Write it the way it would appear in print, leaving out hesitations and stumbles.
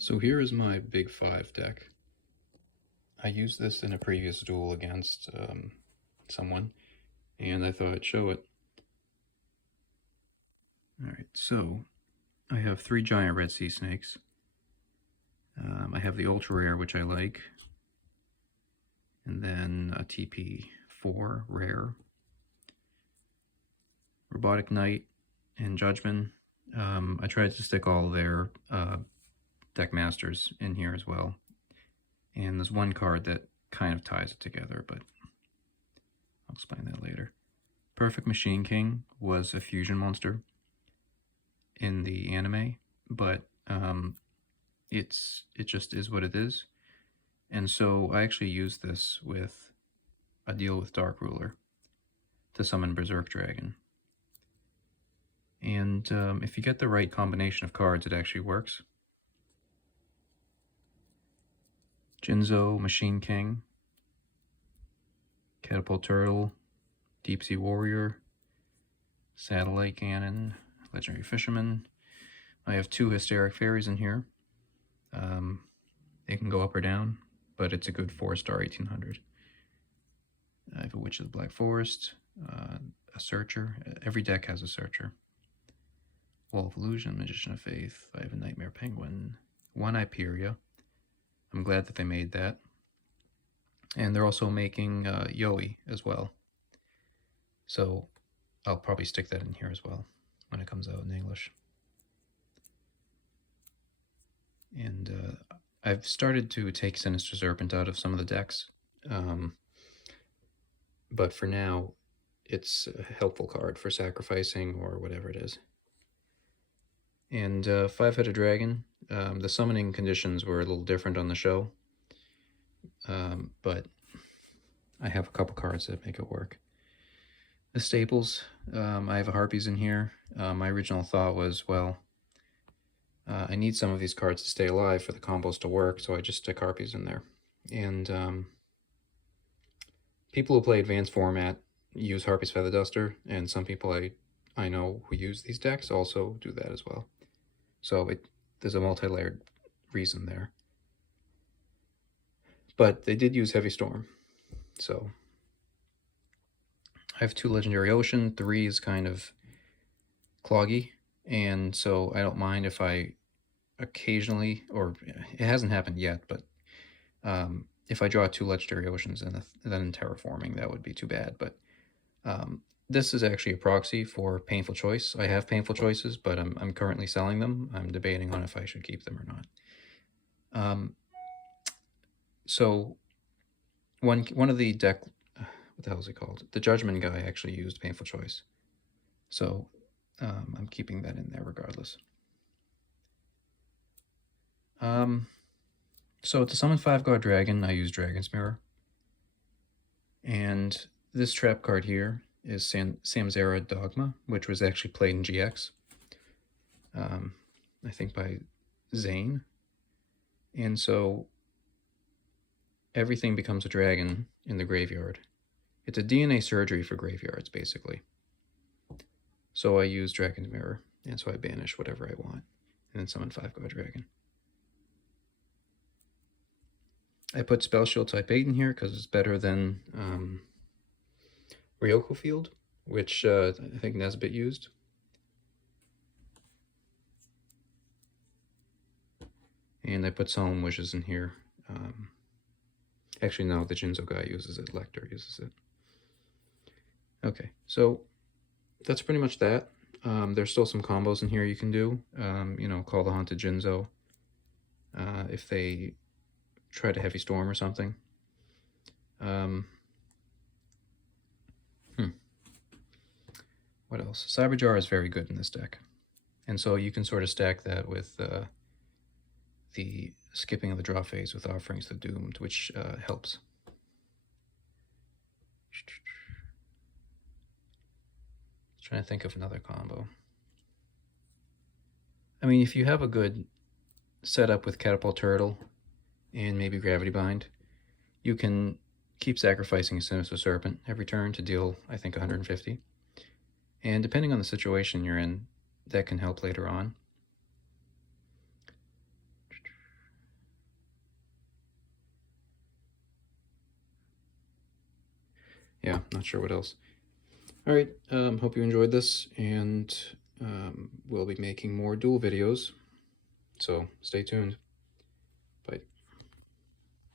So here is my Big Five deck. I used this in a previous duel against someone, and I thought I'd show it. Alright, so I have 3 giant red sea snakes. I have the ultra rare, which I like, and then a TP4 rare, Robotic Knight, and Judgment. I tried to stick all their deck masters in here as well. And there's one card that kind of ties it together, but I'll explain that later. Perfect Machine King was a fusion monster in the anime, but it just is what it is. And so I actually used this with a deal with Dark Ruler to summon Berserk Dragon. And if you get the right combination of cards, it actually works. Jinzo, Machine King, Catapult Turtle, Deep Sea Warrior, Satellite Cannon, Legendary Fisherman. I have 2 Hysteric Fairies in here. They can go up or down, but it's a good 4-star 1800. I have a Witch of the Black Forest, a Searcher. Every deck has a Searcher. Wall of Illusion, Magician of Faith. I have a Nightmare Penguin, 1 Hyperia. I'm glad that they made that. And they're also making Yoi as well. So I'll probably stick that in here as well when it comes out in English. And I've started to take Sinister Serpent out of some of the decks. But for now, it's a helpful card for sacrificing or whatever it is. And Five-Headed Dragon, the summoning conditions were a little different on the show, but I have a couple cards that make it work. The staples, I have a Harpies in here. My original thought was, well, I need some of these cards to stay alive for the combos to work, so I just stick Harpies in there. And people who play advanced format use Harpy's Feather Duster, and some people I know who use these decks also do that as well. So there's a multi-layered reason there. But they did use Heavy Storm. So I have 2 Legendary Ocean, 3 is kind of cloggy, and so I don't mind if I occasionally, or it hasn't happened yet, but if I draw 2 Legendary Oceans and then Terraforming, that would be too bad. But this is actually a proxy for Painful Choice. I have Painful Choices, but I'm currently selling them. I'm debating on if I should keep them or not. So one of the deck, what the hell is it called? The Judgment guy actually used Painful Choice. So I'm keeping that in there regardless. So to summon 5-God Dragon, I use Dragon's Mirror. And this trap card here is Samzera Dogma, which was actually played in GX. I think by Zane. And so everything becomes a dragon in the graveyard. It's a DNA surgery for graveyards, basically. So I use Dragon's Mirror, and so I banish whatever I want, and then summon 5-God Dragon. I put Spell Shield type 8 in here because it's better than Ryoko Field, which I think Nesbit used. And I put Solemn Wishes in here. Actually, no, the Jinzo guy uses it. Lecter uses it. Okay, so that's pretty much that. There's still some combos in here you can do. You know, call the Haunted Jinzo if they try to Heavy Storm or something. What else? Cyberjar is very good in this deck. And so you can sort of stack that with the skipping of the draw phase with Offerings to the Doomed, which helps. Trying to think of another combo. I mean, if you have a good setup with Catapult Turtle and maybe Gravity Bind, you can keep sacrificing a Sinister Serpent every turn to deal, I think, 150. And depending on the situation you're in, that can help later on. yeah, not sure what else. All right, hope you enjoyed this, and we'll be making more duel videos, so stay tuned. Bye.